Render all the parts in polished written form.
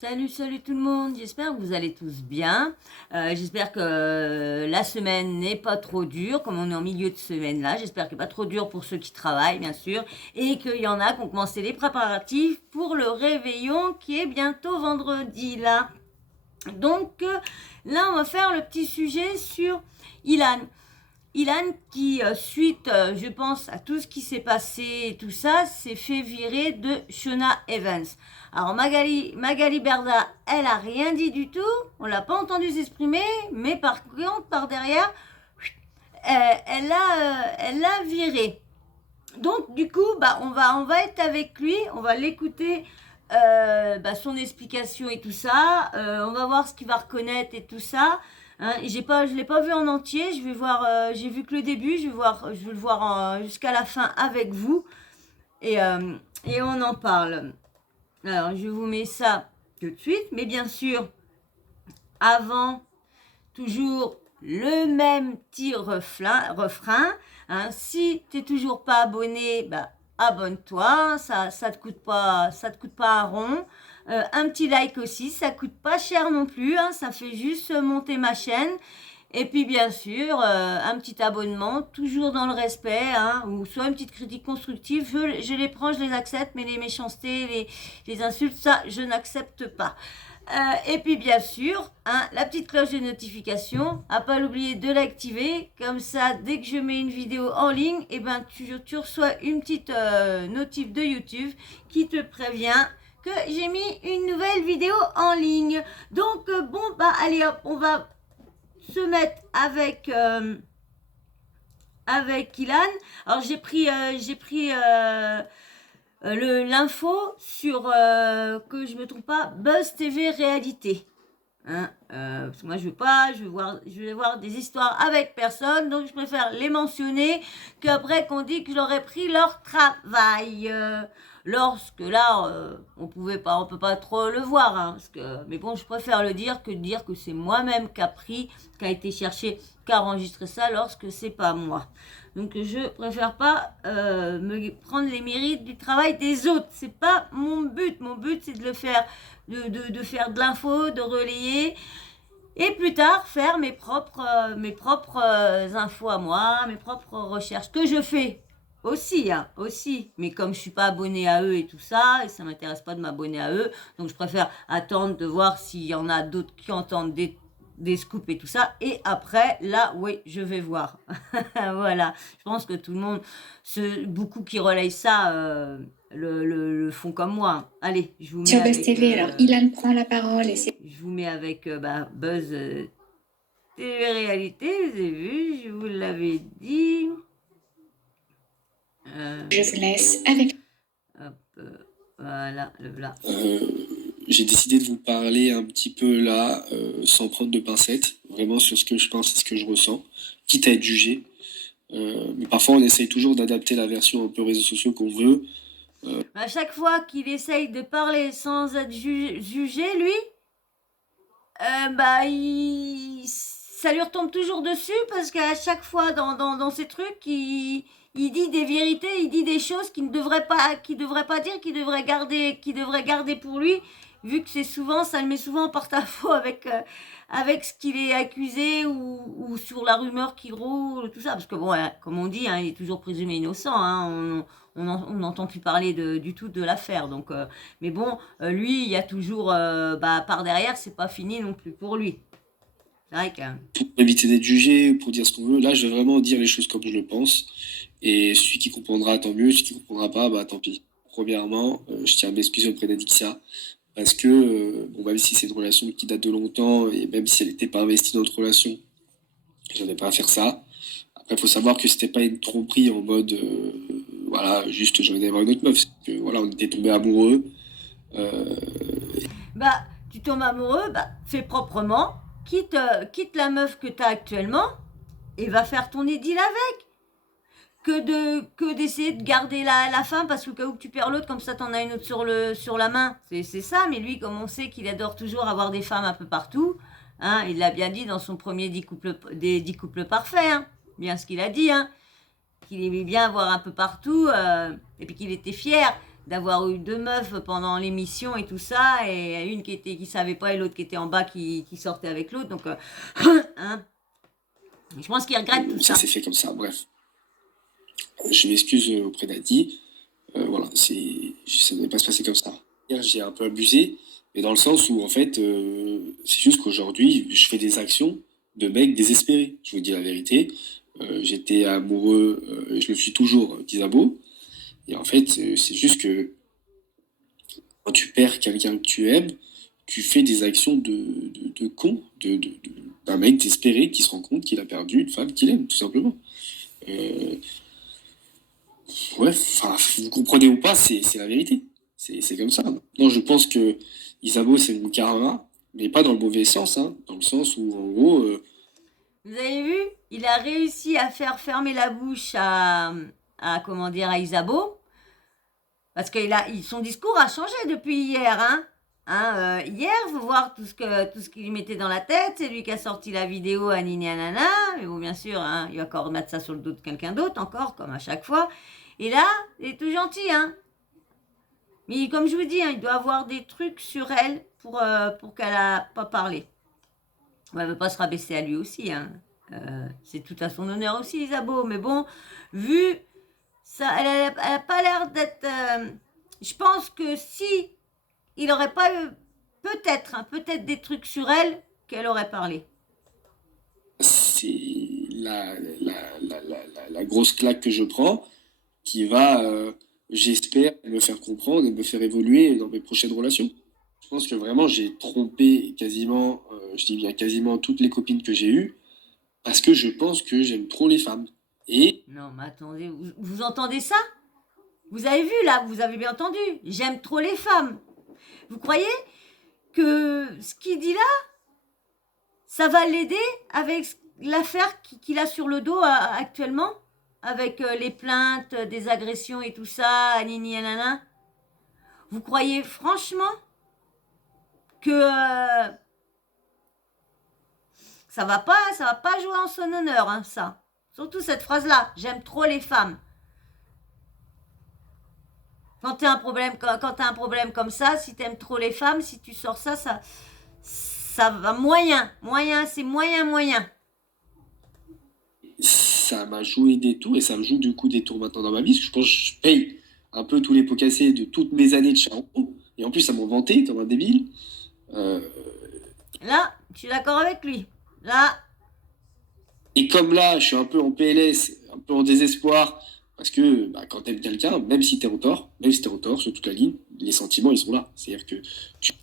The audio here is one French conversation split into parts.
Salut, salut tout le monde, j'espère que vous allez tous bien. J'espère que la semaine n'est pas trop dure, comme on est en milieu de semaine là. J'espère qu'elle n'est pas trop dure pour ceux qui travaillent, bien sûr, et qu'il y en a qui ont commencé les préparatifs pour le réveillon qui est bientôt vendredi là. Donc là, on va faire le petit sujet sur Ilan. Ilan qui, suite, je pense, à tout ce qui s'est passé et tout ça, s'est fait virer de Shona Evans. Alors Magali Berda, elle a rien dit du tout, on l'a pas entendu s'exprimer, mais par contre, par derrière, elle l'a viré. Donc du coup, on va être avec lui, on va l'écouter, son explication et tout ça. On va voir ce qu'il va reconnaître et tout ça. Hein, je l'ai pas vu en entier. Je vais voir. J'ai vu que le début. Je vais le voir jusqu'à la fin avec vous et et on en parle. Alors je vous mets ça tout de suite, mais bien sûr, avant, toujours le même petit refrain. Hein. Si tu n'es toujours pas abonné, abonne-toi, ça te coûte pas un rond. Un petit like aussi, ça coûte pas cher non plus, hein, ça fait juste monter ma chaîne. Et puis bien sûr, un petit abonnement, toujours dans le respect, hein, ou soit une petite critique constructive, je les prends, je les accepte, mais les méchancetés, les insultes, ça, je n'accepte pas. Et puis bien sûr, hein, la petite cloche de notification, à pas l'oublier de l'activer, comme ça dès que je mets une vidéo en ligne, et tu reçois une petite notif de YouTube qui te prévient que j'ai mis une nouvelle vidéo en ligne. Donc allez hop, on va se mettre avec Ilan. Alors j'ai pris l'info sur, que je me trompe pas, Buzz TV Réalité. Hein, parce que moi je vais voir des histoires avec personne, donc je préfère les mentionner qu'après qu'on dit que j'aurais pris leur travail. Lorsque là, on peut pas trop le voir, hein, mais bon, je préfère le dire que de dire que c'est moi-même qui a été cherché, qui a enregistré ça lorsque c'est pas moi. Donc je préfère pas me prendre les mérites du travail des autres. C'est pas mon but. Mon but c'est de le faire, de faire de l'info, de relayer. Et plus tard, faire mes propres infos à moi, mes propres recherches que je fais aussi, hein, aussi. Mais comme je suis pas abonnée à eux et tout ça, et ça m'intéresse pas de m'abonner à eux, donc je préfère attendre de voir s'il y en a d'autres qui entendent des scoops et tout ça. Et après, là, oui, je vais voir. Voilà. Je pense que tout le monde, beaucoup qui relayent ça, le font comme moi. Allez, je vous mets Sur Buzz avec... TV, alors Ilan prend la parole et c'est... Je vous mets avec Buzz TV Réalité, vous avez vu, je vous l'avais dit. Je vous laisse avec... Hop, voilà, le voilà. J'ai décidé de vous parler un petit peu là, sans prendre de pincettes, vraiment sur ce que je pense et ce que je ressens, quitte à être jugé. Mais parfois, on essaye toujours d'adapter la version un peu réseaux sociaux qu'on veut. À chaque fois qu'il essaye de parler sans être jugé, lui, ça lui retombe toujours dessus parce qu'à chaque fois dans ces trucs, il dit des vérités, il dit des choses qu'il ne devrait pas, qu'il devrait pas dire, qu'il devrait garder pour lui, vu que ça le met souvent en porte-à-faux avec ce qu'il est accusé ou sur la rumeur qui roule, tout ça. Parce que bon, comme on dit, hein, il est toujours présumé innocent, hein, on n'entend plus parler du tout de l'affaire. Donc, mais bon, lui, il y a toujours, par derrière, c'est pas fini non plus pour lui. C'est vrai que... Pour éviter d'être jugé, pour dire ce qu'on veut, là, je vais vraiment dire les choses comme je le pense. Et celui qui comprendra, tant mieux. Celui qui comprendra pas, tant pis. Premièrement, je tiens à m'excuser auprès d'Adixia. Parce que, même si c'est une relation qui date de longtemps, et même si elle n'était pas investie dans notre relation, j'en ai pas à faire ça. Après, il faut savoir que c'était pas une tromperie en mode, juste j'ai envie d'avoir une autre meuf. C'est que, voilà, on était tombés amoureux. Tu tombes amoureux, fais proprement, quitte la meuf que t'as actuellement, et va faire ton idylle avec. Que d'essayer de garder la femme parce qu'au cas où tu perds l'autre, comme ça t'en as une autre sur la main. C'est ça, mais lui, comme on sait qu'il adore toujours avoir des femmes un peu partout, hein, il l'a bien dit dans son premier 10 couples parfaits, hein, bien ce qu'il a dit, hein, qu'il aimait bien avoir un peu partout, et puis qu'il était fier d'avoir eu 2 meufs pendant l'émission et tout ça, et une qui savait pas et l'autre qui était en bas qui sortait avec l'autre. Donc, hein, je pense qu'il regrette tout Ça ça. s'est fait comme ça, bref. Je m'excuse auprès d'Adi. Voilà, ça ne devait pas se passer comme ça. Hier, j'ai un peu abusé, mais dans le sens où, en fait, c'est juste qu'aujourd'hui, je fais des actions de mec désespéré. Je vous dis la vérité. J'étais amoureux, je le suis toujours, d'Isabeau. Et en fait, c'est juste que quand tu perds quelqu'un que tu aimes, tu fais des actions de con, d'un mec désespéré qui se rend compte qu'il a perdu une femme qu'il aime, tout simplement. Ouais, enfin, vous comprenez ou pas, c'est la vérité. C'est comme ça. Non, je pense que Isabeau, c'est mon karma, mais pas dans le mauvais sens, hein, dans le sens où, en gros, Vous avez vu? Il a réussi à faire fermer la bouche comment dire, à Isabeau. Parce que son discours a changé depuis hier, hein. Hier, faut voir tout ce qu'il lui mettait dans la tête. C'est lui qui a sorti la vidéo à Nini Anana. Mais bon, bien sûr, hein, il va encore mettre ça sur le dos de quelqu'un d'autre, encore, comme à chaque fois. Et là, il est tout gentil, hein. Mais comme je vous dis, hein, il doit avoir des trucs sur elle pour qu'elle n'a pas parlé. Elle ne veut pas se rabaisser à lui aussi, hein. C'est tout à son honneur aussi, Isabeau. Mais bon, vu ça, elle a pas l'air d'être... je pense que si il n'aurait pas eu peut-être des trucs sur elle, qu'elle aurait parlé. c'est la grosse claque que je prends qui va, j'espère, me faire comprendre et me faire évoluer dans mes prochaines relations. Je pense que vraiment, j'ai trompé quasiment, je dis bien quasiment toutes les copines que j'ai eues, parce que je pense que j'aime trop les femmes. Et Non, mais attendez, vous entendez ça? Vous avez vu là, vous avez bien entendu. J'aime trop les femmes. Vous croyez que ce qu'il dit là, ça va l'aider avec l'affaire qu'il a sur le dos actuellement? Avec les plaintes, des agressions et tout ça, nini nanana? Vous croyez franchement que ça va pas jouer en son honneur, hein, ça. Surtout cette phrase-là, j'aime trop les femmes. Quand t'as un problème comme ça, si t'aimes trop les femmes, si tu sors ça va moyen, c'est moyen. ça m'a joué des tours, et ça me joue du coup des tours maintenant dans ma vie, parce que je pense que je paye un peu tous les pots cassés de toutes mes années de charbon, et en plus ça m'a vanté comme un débile. Là, je suis d'accord avec lui. Là, Et comme là, je suis un peu en PLS, un peu en désespoir, parce que bah, quand t'aimes quelqu'un, même si t'es en tort, sur toute la ligne, les sentiments, ils sont là. C'est-à-dire que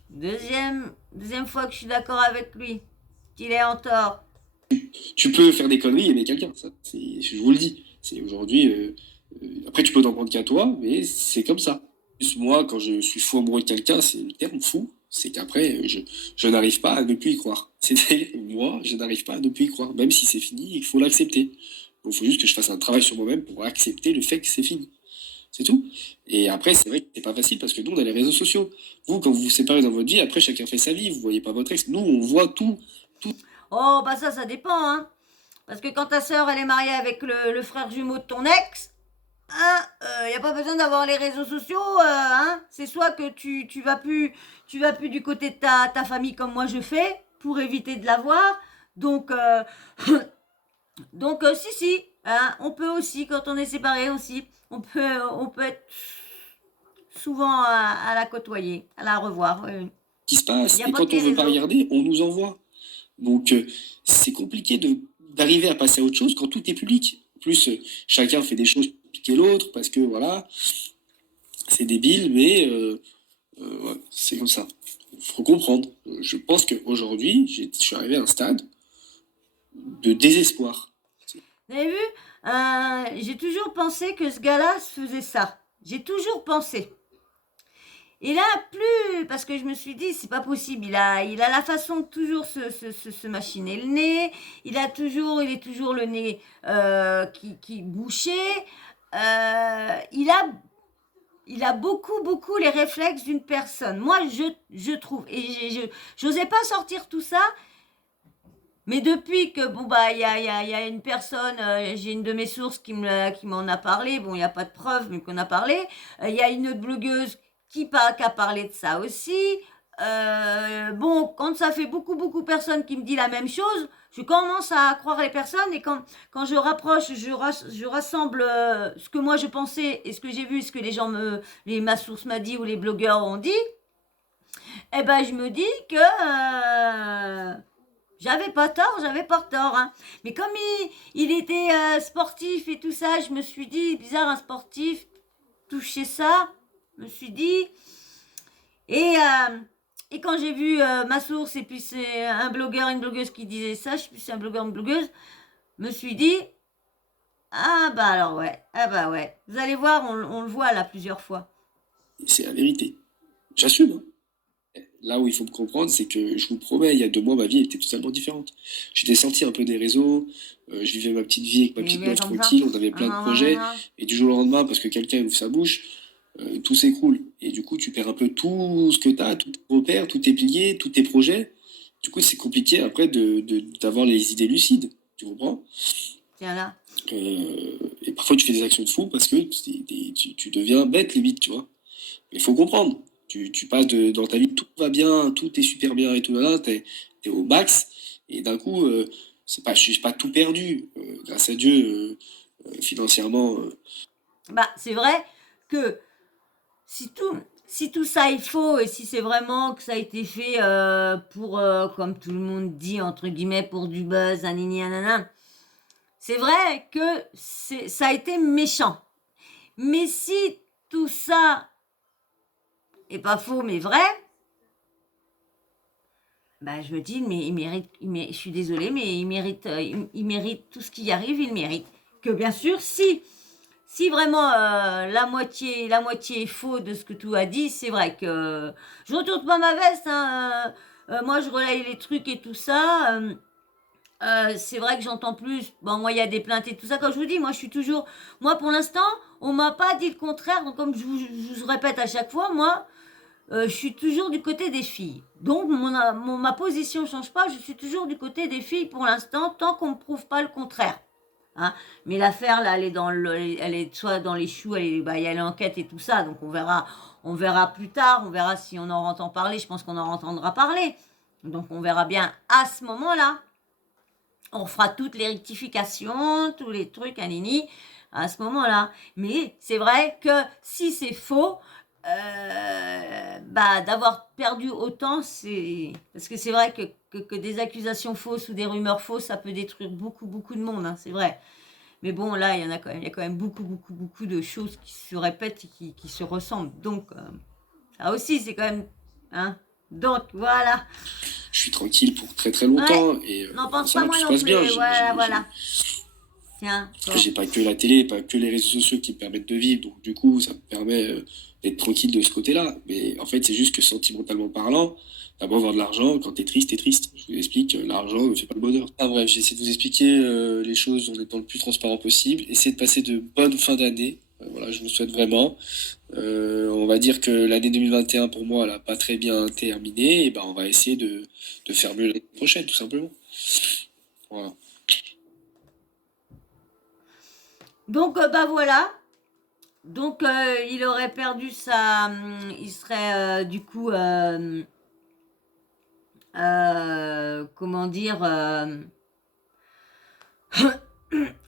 deuxième fois que je suis d'accord avec lui, qu'il est en tort. tu peux faire des conneries et aimer quelqu'un, ça, je vous le dis. C'est aujourd'hui, après tu peux t'en prendre qu'à toi, mais c'est comme ça. Plus moi, quand je suis fou amoureux de quelqu'un, c'est le terme fou, c'est qu'après, je n'arrive pas à ne plus y croire. C'est-à-dire, moi, je n'arrive pas à ne plus y croire, même si c'est fini, il faut l'accepter. Il faut juste que je fasse un travail sur moi-même pour accepter le fait que c'est fini. C'est tout. Et après, c'est vrai que c'est pas facile parce que nous, on a les réseaux sociaux. Vous, quand vous vous séparez dans votre vie, après, chacun fait sa vie. Vous voyez pas votre ex. Nous, on voit tout. Oh, bah ça dépend, hein. Parce que quand ta sœur, elle est mariée avec le frère jumeau de ton ex, hein, y a pas besoin d'avoir les réseaux sociaux, hein. C'est soit que tu vas plus du côté de ta famille comme moi je fais, pour éviter de la voir. Donc, si, hein, on peut aussi, quand on est séparés aussi, on peut être souvent à la côtoyer, à la revoir. Qui se passe. Y a Et pas quand que on les veut pas réseaux. regarder, on nous envoie. Donc, c'est compliqué d'arriver à passer à autre chose quand tout est public. En plus, chacun fait des choses pour piquer l'autre parce que voilà, c'est débile, mais ouais, c'est comme ça. Il faut comprendre. Je pense qu'aujourd'hui, je suis arrivé à un stade de désespoir. Vous avez vu? J'ai toujours pensé que ce gars-là se faisait ça. J'ai toujours pensé. Et là, plus, parce que je me suis dit, c'est pas possible. Il a la façon de toujours se machiner le nez. Il est toujours le nez qui bouché. Il a beaucoup les réflexes d'une personne. Moi, je trouve. Et j'osais pas sortir tout ça. Mais depuis que, bon, bah, il y a une personne, j'ai une de mes sources qui m'en a parlé, bon, il n'y a pas de preuves, mais qu'on a parlé. Il y a une autre blogueuse qui a parlé de ça aussi. Bon, quand ça fait beaucoup de personnes qui me disent la même chose, je commence à croire les personnes et quand je rapproche, je rassemble ce que moi je pensais et ce que j'ai vu, ce que ma source m'a dit ou les blogueurs ont dit, eh ben, je me dis que j'avais pas tort, hein. Mais comme il était sportif et tout ça, je me suis dit, bizarre, un sportif, toucher ça, je me suis dit. Et, euh, et quand j'ai vu ma source, et puis c'est un blogueur, une blogueuse qui disait ça, je sais plus si c'est un blogueur, une blogueuse, je me suis dit, ah bah alors ouais, ah bah ouais. Vous allez voir, on le voit là plusieurs fois. C'est la vérité. J'assume, hein. Là où il faut me comprendre, c'est que je vous promets, il y a 2 mois, ma vie était totalement différente. J'étais sorti un peu des réseaux, je vivais ma petite vie avec ma petite meuf tranquille, on avait plein de projets, et du jour au lendemain, parce que quelqu'un ouvre sa bouche, tout s'écroule. Et du coup, tu perds un peu tout ce que tu as, tous tes repères, tous tes piliers, tous tes projets. Du coup, c'est compliqué après d'avoir les idées lucides, tu comprends? Tiens là. Et parfois, tu fais des actions de fou parce que tu deviens bête limite, tu vois. Il faut comprendre. Tu passes dans ta vie, tout va bien, tout est super bien et tout, là, t'es au max, et d'un coup, je suis pas tout perdu, grâce à Dieu, financièrement. Bah, c'est vrai que si tout ça est faux et si c'est vraiment que ça a été fait pour, comme tout le monde dit, entre guillemets, pour du buzz, nanini, nanana, c'est vrai que ça a été méchant. Mais si tout ça est pas faux mais vrai, bah je me dis, mais je suis désolée, mais il mérite tout ce qui y arrive, il mérite. Que bien sûr, si vraiment la moitié est faux de ce que tu as dit, c'est vrai que je retourne pas ma veste, hein, moi je relaye les trucs et tout ça. C'est vrai que j'entends plus. Bon, moi, il y a des plaintes et tout ça. Comme je vous dis, moi, pour l'instant, on m'a pas dit le contraire. Donc, comme je vous répète à chaque fois, moi, je suis toujours du côté des filles. Donc, ma position ne change pas. Je suis toujours du côté des filles pour l'instant, tant qu'on ne me prouve pas le contraire. Hein. Mais l'affaire, là, elle est soit dans les choux, bah, il y a l'enquête et tout ça. Donc, on verra plus tard. On verra si on en entend parler. Je pense qu'on en entendra parler. Donc, on verra bien à ce moment-là. On fera toutes les rectifications, tous les trucs, Anini, à ce moment-là. Mais c'est vrai que si c'est faux, bah, d'avoir perdu autant, c'est... Parce que c'est vrai que des accusations fausses ou des rumeurs fausses, ça peut détruire beaucoup de monde, hein, c'est vrai. Mais bon, là, il y a quand même beaucoup de choses qui se répètent et qui se ressemblent. Donc, ça aussi, c'est quand même... Hein. Donc, voilà. Je suis tranquille pour très longtemps, Ouais. et N'en pense ça pas va, moi tout se non passe plus. bien. Voilà. Tiens, Après, j'ai pas que la télé, pas que les réseaux sociaux qui me permettent de vivre, donc du coup, ça me permet d'être tranquille de ce côté-là. Mais en fait, c'est juste que sentimentalement parlant, t'as beau avoir de l'argent, quand t'es triste, t'es triste. Je vous explique, l'argent ne fait pas le bonheur. Ah, bref, j'ai essayé de vous expliquer les choses en étant le plus transparent possible, essayer de passer de bonnes fins d'année. Voilà, je vous souhaite vraiment. On va dire que l'année 2021, pour moi, elle n'a pas très bien terminé, et ben on va essayer de faire mieux l'année prochaine, tout simplement. Voilà. donc bah voilà. Donc il aurait perdu il serait du coup, comment dire,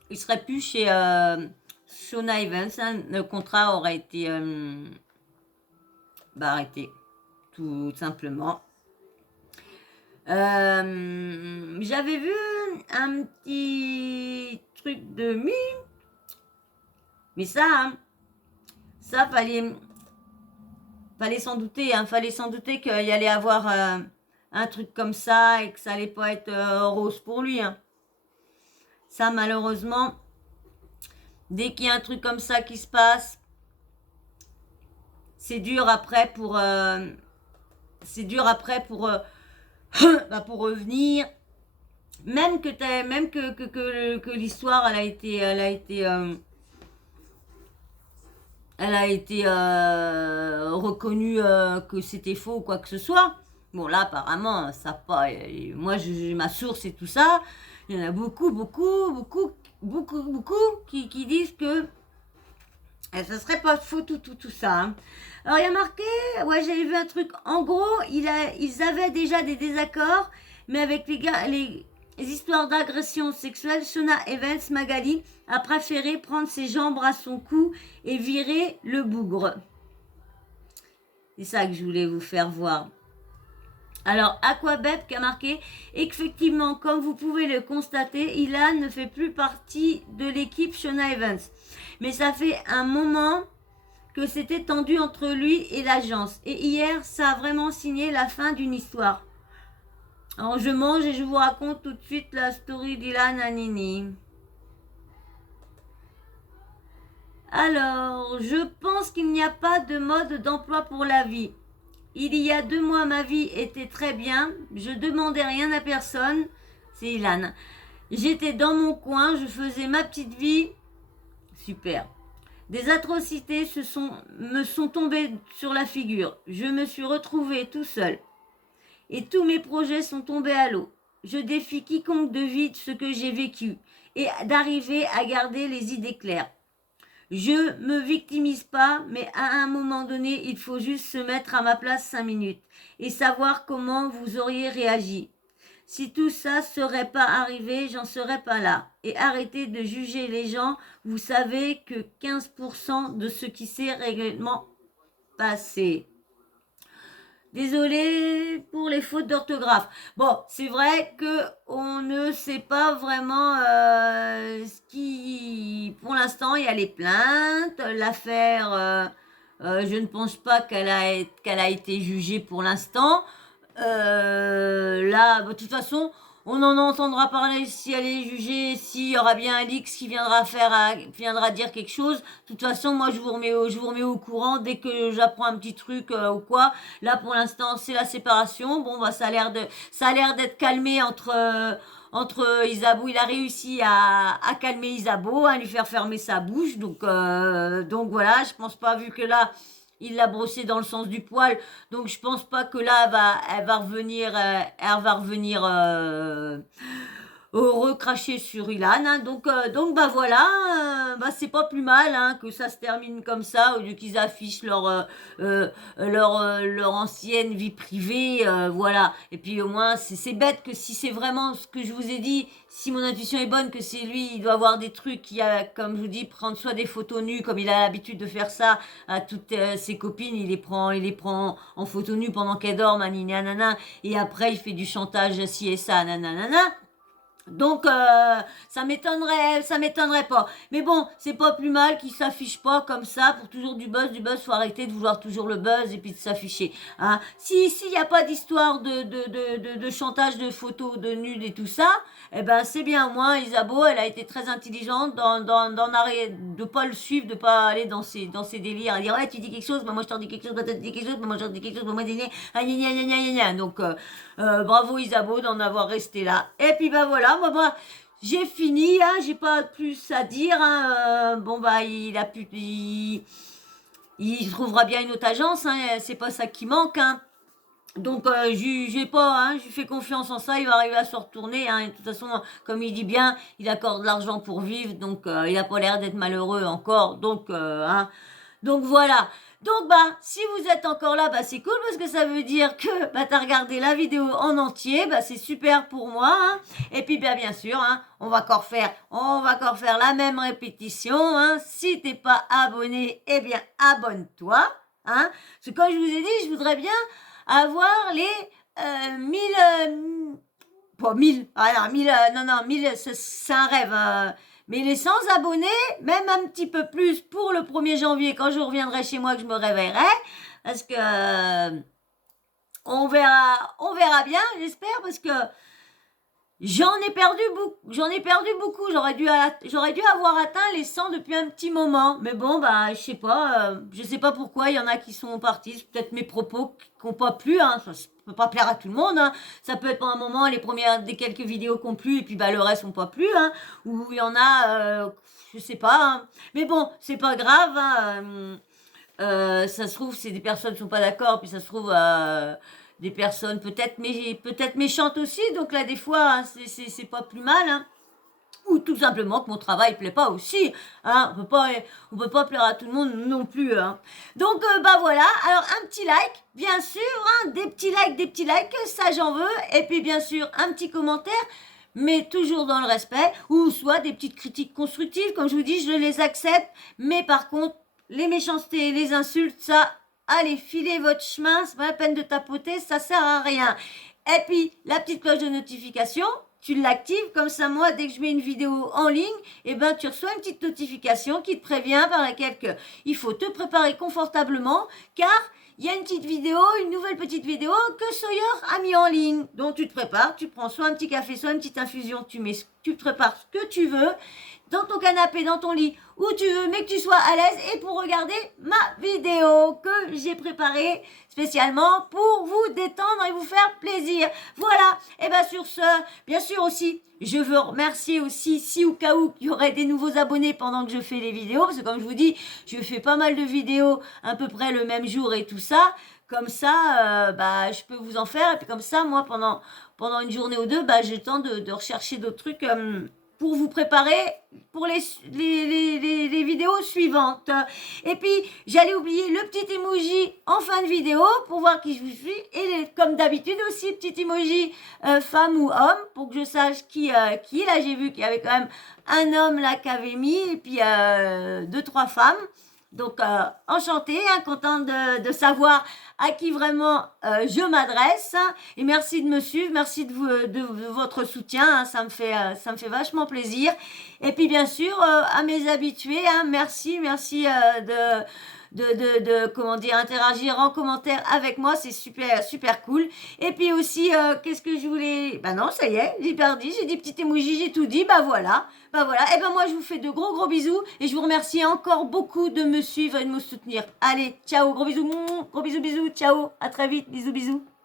il serait plus chez Shona Evans, hein. Le contrat aurait été arrêté, tout simplement. J'avais vu un petit truc de mais ça, hein, ça fallait s'en douter, hein, fallait s'en douter qu'il y allait avoir un truc comme ça et que ça allait pas être rose pour lui, hein. Ça, malheureusement, dès qu'il y a un truc comme ça qui se passe, c'est dur après bah, pour revenir. Même que l'histoire, elle a été reconnue que c'était faux ou quoi que ce soit. Bon, là, apparemment, ça pas. Moi, j'ai ma source et tout ça. Il y en a beaucoup qui disent que ça serait pas faux tout ça. Hein. Alors, il y a marqué, ouais, j'avais vu un truc. En gros, ils avaient déjà des désaccords, mais avec les histoires d'agression sexuelle, Shona Evans Magali a préféré prendre ses jambes à son cou et virer le bougre. C'est ça que je voulais vous faire voir. Alors, Aquabeb qui a marqué, effectivement, comme vous pouvez le constater, Ilan ne fait plus partie de l'équipe Shona Evans. Mais ça fait un moment que c'était tendu entre lui et l'agence. Et hier, ça a vraiment signé la fin d'une histoire. Alors, je mange et je vous raconte tout de suite la story d'Ilan Hanini. Alors, je pense qu'il n'y a pas de mode d'emploi pour la vie. Il y a 2 mois, ma vie était très bien. Je demandais rien à personne. C'est Ilan. J'étais dans mon coin, je faisais ma petite vie. Super. Des atrocités me sont tombées sur la figure. Je me suis retrouvé tout seul. Et tous mes projets sont tombés à l'eau. Je défie quiconque de vivre ce que j'ai vécu et d'arriver à garder les idées claires. Je me victimise pas, mais à un moment donné, il faut juste se mettre à ma place 5 minutes et savoir comment vous auriez réagi. Si tout ça serait pas arrivé, j'en serais pas là. Et arrêtez de juger les gens. Vous savez que 15% de ce qui s'est réellement passé. Désolé pour les fautes d'orthographe. Bon, c'est vrai que on ne sait pas vraiment ce qui... Pour l'instant, il y a les plaintes. L'affaire, je ne pense pas qu'elle a été jugée pour l'instant. Là, de toute façon, on en entendra parler si elle est jugée, s'il y aura bien un X qui viendra dire quelque chose. De toute façon, moi, je vous remets au courant dès que j'apprends un petit truc ou quoi. Là, pour l'instant, c'est la séparation. Bon, bah, ça a l'air d'être calmé entre Isabeau. Il a réussi à calmer Isabeau, à lui faire fermer sa bouche. Donc voilà, je pense pas, vu que là, il l'a brossé dans le sens du poil, donc je pense pas que là elle va revenir recracher sur Ilan. Hein. Donc bah voilà, bah c'est pas plus mal hein, que ça se termine comme ça au lieu qu'ils affichent leur ancienne vie privée, voilà. Et puis au moins c'est bête que si c'est vraiment ce que je vous ai dit, si mon intuition est bonne, que c'est lui, il doit avoir des trucs qui a, comme je vous dis, prendre soit des photos nues comme il a l'habitude de faire ça à toutes ses copines, il les prend en photo nue pendant qu'elles dorment, nanana, et après il fait du chantage ci et ça, nanana. Donc ça m'étonnerait pas. Mais bon, c'est pas plus mal qu'ils s'affichent pas comme ça pour toujours du buzz. Faut arrêter de vouloir toujours le buzz et puis de s'afficher. Hein. S'il y a pas d'histoire de chantage de photos de nudes et tout ça, eh ben c'est bien. Moi, Isabeau, elle a été très intelligente de pas le suivre, de pas aller dans ses délires, à dire ouais tu dis quelque chose, moi je t'en dis quelque chose, moi je dis quelque chose, moi je dis quelque chose, moi donc bravo Isabeau d'en avoir resté là. Et puis bah voilà, moi j'ai fini, hein, j'ai pas plus à dire. Hein, bon bah il trouvera bien une autre agence, hein, c'est pas ça qui manque. Hein. Donc j'ai pas, hein, je lui fais confiance en ça, il va arriver à se retourner. Hein, et de toute façon, comme il dit bien, il accorde de l'argent pour vivre, donc il a pas l'air d'être malheureux encore. Donc voilà. Donc bah si vous êtes encore là, bah c'est cool parce que ça veut dire que bah t'as regardé la vidéo en entier, bah c'est super pour moi. Hein. Et puis bien sûr, hein, on va encore faire la même répétition. Hein. Si t'es pas abonné, eh bien abonne-toi. Hein. Parce que comme je vous ai dit, je voudrais bien avoir les 1000 pas 1000 alors 1000 non 1000 c'est un rêve mais les 100 abonnés, même un petit peu plus pour le 1er janvier quand je reviendrai chez moi que je me réveillerai parce que on verra bien, j'espère parce que j'en ai perdu beaucoup. J'aurais dû avoir atteint les 100 depuis un petit moment. Mais bon, bah, je sais pas pourquoi. Il y en a qui sont partis. C'est peut-être mes propos qui n'ont pas plu. Hein. Ça peut pas plaire à tout le monde. Hein. Ça peut être pendant un moment des quelques vidéos qui ont plu et puis bah le reste n'ont pas plu. Hein. Ou il y en a, je sais pas. Hein. Mais bon, c'est pas grave. Hein. Ça se trouve, c'est des personnes qui sont pas d'accord. Puis ça se trouve. des personnes peut-être méchantes aussi, donc là des fois hein, c'est pas plus mal, hein. Ou tout simplement que mon travail plaît pas aussi, hein. On peut pas plaire à tout le monde non plus, hein. Donc bah voilà, alors un petit like, bien sûr, hein, des petits likes, ça j'en veux, et puis bien sûr un petit commentaire, mais toujours dans le respect, ou soit des petites critiques constructives, comme je vous dis, je les accepte, mais par contre, les méchancetés, les insultes, ça, allez, filez votre chemin, c'est pas la peine de tapoter, ça sert à rien. Et puis, la petite cloche de notification, tu l'actives, comme ça, moi, dès que je mets une vidéo en ligne, eh ben, tu reçois une petite notification qui te prévient par laquelle il faut te préparer confortablement, car il y a une petite vidéo, une nouvelle petite vidéo que Sawyer a mis en ligne. Donc, tu te prépares, tu prends soit un petit café, soit une petite infusion, tu te prépares ce que tu veux, dans ton canapé, dans ton lit, où tu veux, mais que tu sois à l'aise et pour regarder ma vidéo que j'ai préparée spécialement pour vous détendre et vous faire plaisir. Voilà, et bien sur ce, bien sûr aussi, je veux remercier aussi, si au cas où il y aurait des nouveaux abonnés pendant que je fais les vidéos, parce que comme je vous dis, je fais pas mal de vidéos à peu près le même jour et tout ça, comme ça, bah, je peux vous en faire, et puis comme ça, moi, pendant une journée ou deux, bah, j'ai le temps de rechercher d'autres trucs pour vous préparer pour les vidéos suivantes. Et puis, j'allais oublier le petit emoji en fin de vidéo pour voir qui je suis. Et comme d'habitude aussi, petit emoji femme ou homme pour que je sache qui est. Là, j'ai vu qu'il y avait quand même un homme là qui avait mis et puis 2-3 femmes. Donc, enchantée, hein, contente de savoir à qui vraiment je m'adresse. Hein, et merci de me suivre, merci de votre soutien. Hein, ça me fait vachement plaisir. Et puis, bien sûr, à mes habitués, hein, merci de comment dire, interagir en commentaire avec moi, c'est super cool. Et puis aussi, qu'est-ce que je voulais... Bah non, ça y est, j'ai perdu, j'ai dit petit emoji, j'ai tout dit, bah voilà. Et ben moi je vous fais de gros bisous et je vous remercie encore beaucoup de me suivre et de me soutenir. Allez, ciao, gros bisous, ciao, à très vite, bisous.